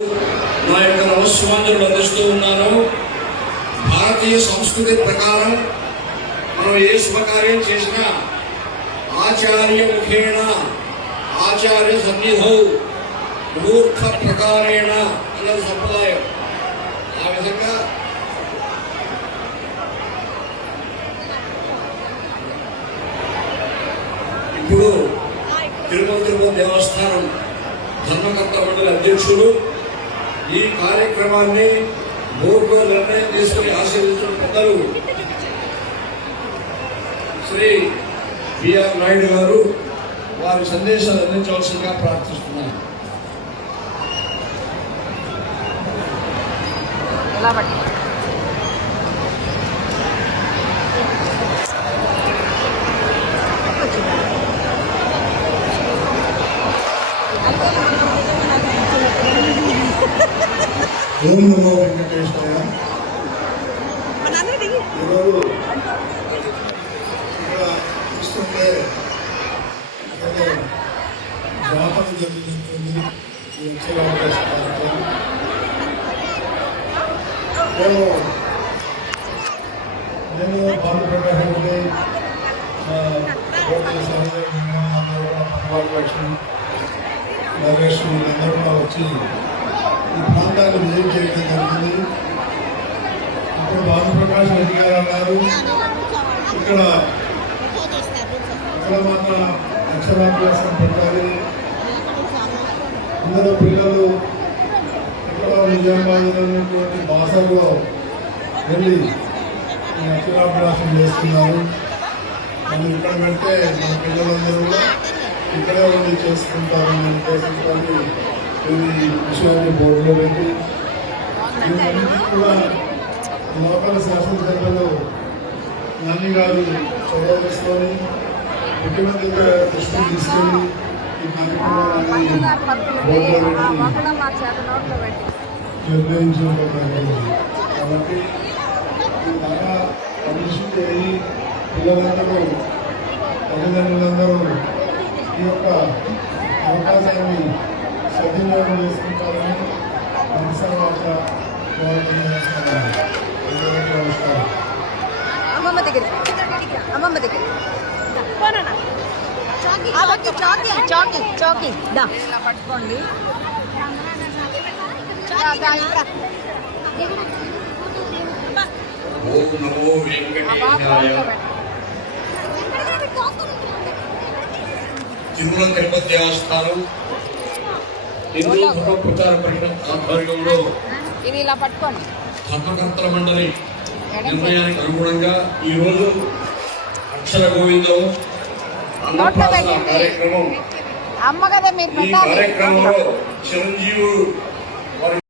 నా యొక్క నమస్సుమాంజలు అందిస్తూ ఉన్నాను. భారతీయ సంస్కృతి ప్రకారం మనం ఏ శుభకార్యం చేసినా ఆచార్య ముఖేణ ఆచార్య సన్నిధౌ మూర్ఖ ప్రకారేణ అన్నది సంప్రదాయం. ఆ విధంగా ఇప్పుడు తిరుపతి దేవస్థానం ధర్మకర్త మండలి అధ్యక్షుడు ఈ కార్యక్రమాన్ని బోర్డులో నిర్ణయం తీసుకుని ఆశీర్వదించిన పెద్దలు శ్రీ బిఆర్ నాయుడు గారు వారి సందేశాలు అందించవలసిందిగా ప్రార్థిస్తున్నారు. ఓం నమో వెంకటేశ్వర. ఈరోజు ఇక్కడ చూస్తుంటే జాతర జరుగుతుంది. ఈ నేను భానుప్రకాశం లక్ష్మి నరేష్ వీళ్ళందరూ కూడా వచ్చి ఈ ప్రాంతాన్ని విజిట్ చేయడం జరిగింది. ఇప్పుడు భానుప్రకాష్ రెడ్డి గారు అన్నారు ఇక్కడ మాత్రం అక్షరాభ్యాసం పెట్టాలి. అందరూ పిల్లలు ఇక్కడ నిజామాబాద్లో ఉన్నటువంటి భాషల్లో వెళ్ళి అక్షరాభ్యాసం చేస్తున్నారు. మనం ఇక్కడ పెడితే మన పిల్లలందరూ కూడా ఇక్కడే ఉండి చేసుకుంటారని ఉద్దేశంతో ఈ విషయాన్ని బోర్డులో పెట్టి ఇవన్నీ కూడా లోకల్ శాసనసభ్యులు నాని గారు చొరవ తీసుకొని ముఖ్యమంత్రి దృష్టికి తీసుకెళ్ళి ఈ కార్యక్రమాన్ని బోర్డులో పెట్టి నిర్ణయించుకుంటున్నారు. కాబట్టి బాగా పబ్లిసిటీ అయ్యి పిల్లలందరూ తల్లిదండ్రులందరూ ఈ యొక్క అవకాశాన్ని సద్వినియోగం చేసుకుంటారని మనసావాచ నమస్కారం. పట్టుకోండి. ఓం నమో వెంకటేశాయ. తిరుమల తిరుపతి దేవస్థానం హిందూ ధర్మ ప్రచార పరిషత్ ఆధ్వర్యంలో ధర్మకర్తల మండలి నిర్ణయానికి అనుగుణంగా ఈరోజు అక్షర గోవిందం అన్నప్రాసన కార్యక్రమం. ఈ కార్యక్రమంలో చిరంజీవుడు